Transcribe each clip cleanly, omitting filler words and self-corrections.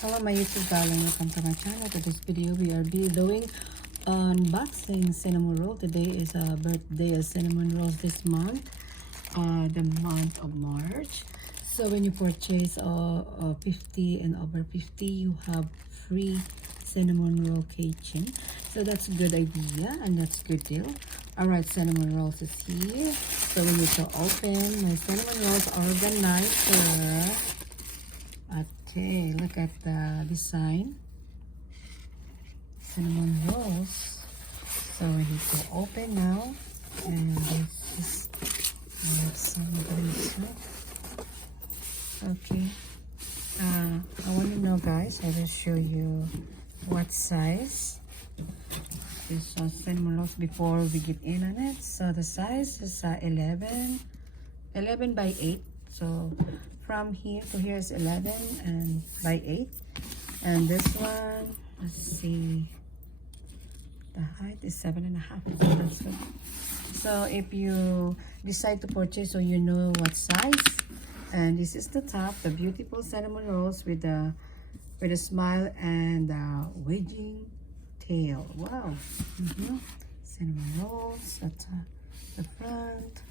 Hello my YouTube darling, welcome to my channel. To this video we are doing unboxing cinnamon roll. Today is a birthday of cinnamon rolls this month, the month of March. So when you purchase 50 and over 50, you have free cinnamon roll keychain. So that's a good idea and that's a good deal. Alright, cinnamon rolls is here. So we need to open my cinnamon rolls organizer. Okay, look at the design. Cinnamon rolls. So we need to open now. And this is some of. Okay. I want to know, guys. I will show you what size is cinnamon rolls before we get in on it. So the size is 11 by 8. So from here to here is 11 and by 8. And this one, let's see, the height is 7.5. So that's good. So if you decide to purchase, so you know what size. And this is the top, the beautiful cinnamon rolls with a smile and wedging tail. Wow. Cinnamon rolls at the front,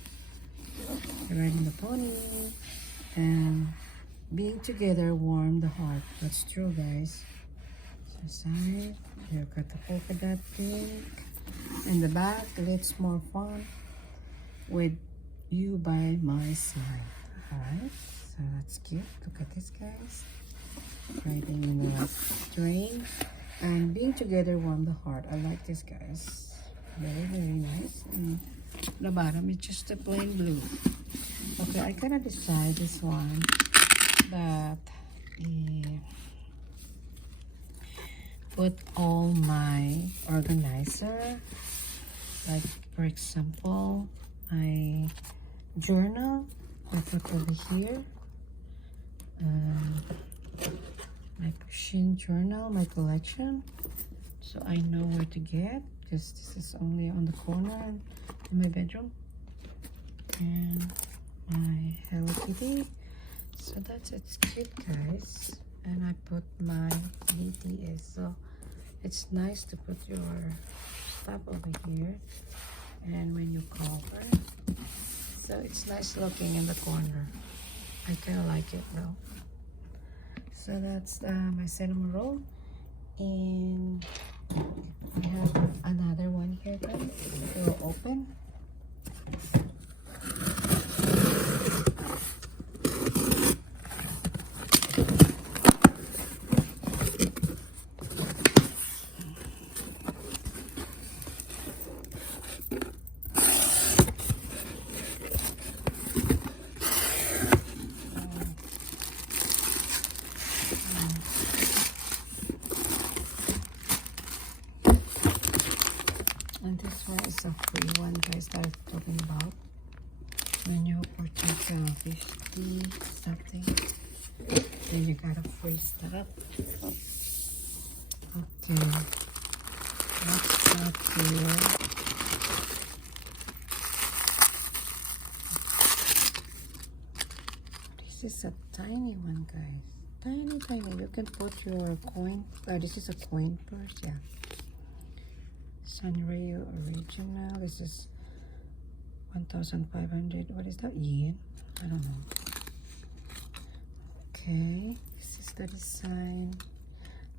riding the pony, and being together warm the heart. That's true, guys. So side, you got the polka dot pink. In the back, it's more fun with you by my side. Alright, so that's cute. Look at this, guys. Riding in the train and being together warm the heart. I like this, guys. Very, very nice. And the bottom is just a plain blue. Okay, I gotta decide this one that put all my organizer, like for example my journal I put over here, my Pushing journal, my collection, so I know where to get. This is only on the corner in my bedroom. And my Hello Kitty. So that's it's cute, guys. And I put my BTS. So it's nice to put your stuff over here. And when you cover, so it's nice looking in the corner. I kind of like it though. So that's my cinnamon roll. And we have another one here, guys. We'll open. And this one is a free one, guys, that I'm talking about. When you purchase 50 something, then you got a free stuff. Okay, let's start here. This is a tiny one, guys. Tiny, tiny. You can put your coin. This is a coin purse, yeah. Sanrio original. This is 1,500. What is that? Yen? I don't know. Okay, this is the design.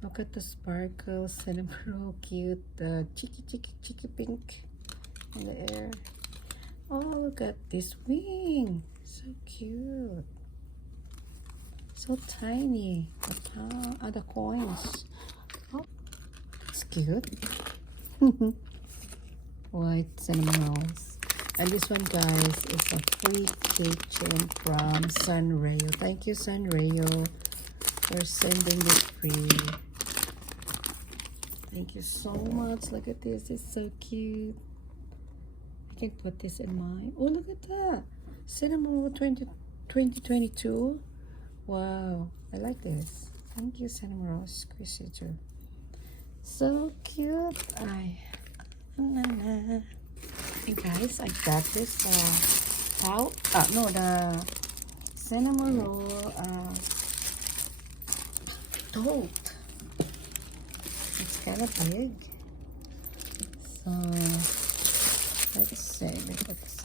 Look at the sparkle, cinnamon roll, cute. The cheeky pink in the air. Oh, look at this wing. So cute. So tiny. The coins. Oh, it's cute. White cinnamon rolls. And this one, guys, is a free keychain from Sanrio. Thank you, Sanrio, for sending this free. Thank you so much. Look at this. It's so cute. I can put this in mine. Oh, look at that. Cinnamon roll 2022. Wow. I like this. Thank you, cinnamon roll. Squishy too. So cute. Hey guys, I got this the cinnamon roll tote. It's kind of big. So let's see. Let me put this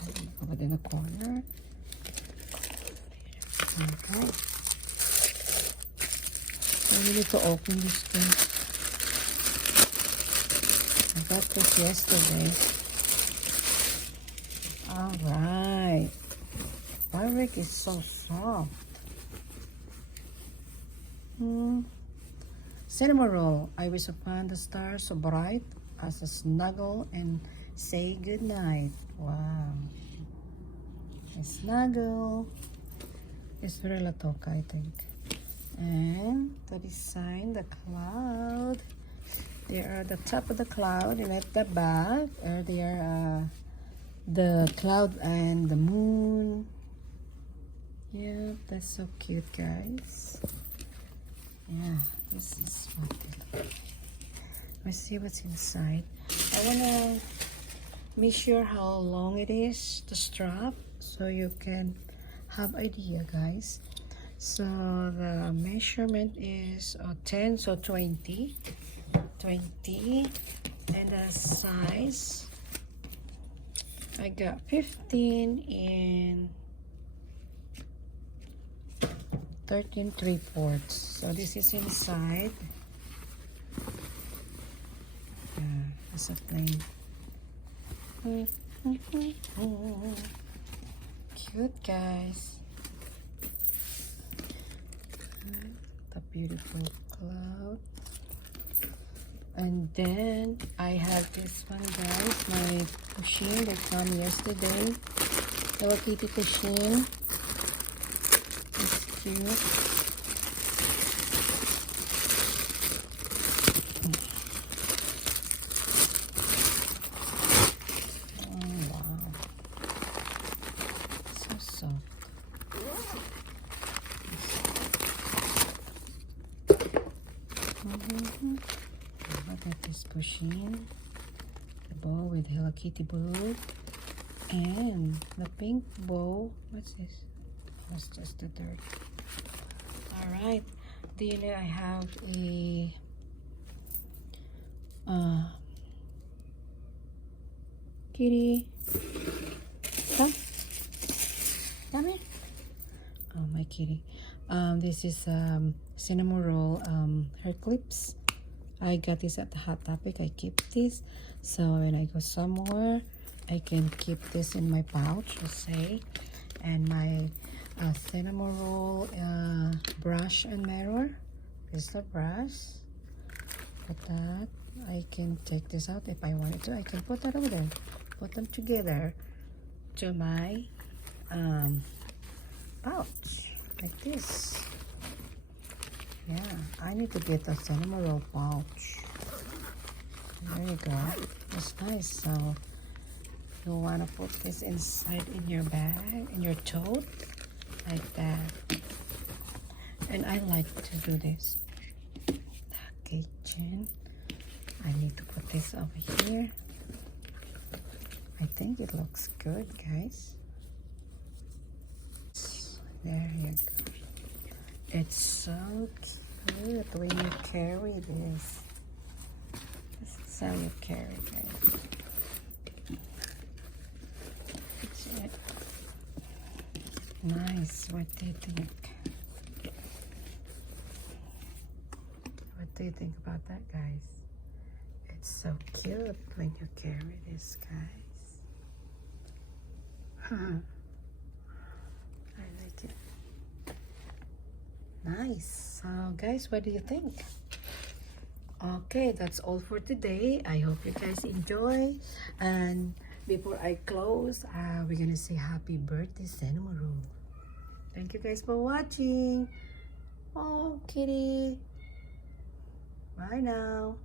over in the corner. Okay. So we need to open this thing. I got this yesterday. Alright. Fabric is so soft. Cinnamoroll, I wish upon the stars so bright as a snuggle and say goodnight. Wow. A snuggle. It's relatoka, I think. And to design the cloud. They are the top of the cloud, and at the back they are the cloud and the moon. Yeah, that's so cute, guys. Yeah, this is what they look like. Let's see what's inside. I wanna measure how long it is, the strap, so you can have idea, guys. So the measurement is 10, so 20, and the size I got 15 and 13 3/4. So this is inside. Yeah, it's a plain. Cute, guys. The beautiful cloud. And then I have this one, guys, my pusheen that came yesterday. Hello Kitty pusheen. It's cute. Oh wow. So soft. Look at this pusheen, the bow with Hello Kitty bow, and the pink bow. What's this? That's just the dirt. All right, then I have a kitty. Come here. Oh, my kitty. This is Cinnamoroll hair clips. I got this at the Hot Topic. I keep this, so when I go somewhere, I can keep this in my pouch, let's say. And my Cinnamoroll brush and mirror. This is the brush. Put that. I can take this out if I wanted to. I can put that over there. Put them together to my pouch like this. Yeah, I need to get a Cinnamoroll pouch. There you go. That's nice. So you want to put this inside in your bag, in your tote, like that. And I like to do this. Kitchen. I need to put this over here. I think it looks good, guys. There you go. It's so cute when you carry this. This is how you carry it. That's it. Nice. What do you think? What do you think about that, guys? It's so cute when you carry this, guys. I like it. Nice. So guys, what do you think? Okay, that's all for today. I hope you guys enjoy. And before I close, we're gonna say happy birthday, Cinnamoroll. Thank you guys for watching. Oh, kitty. Bye now.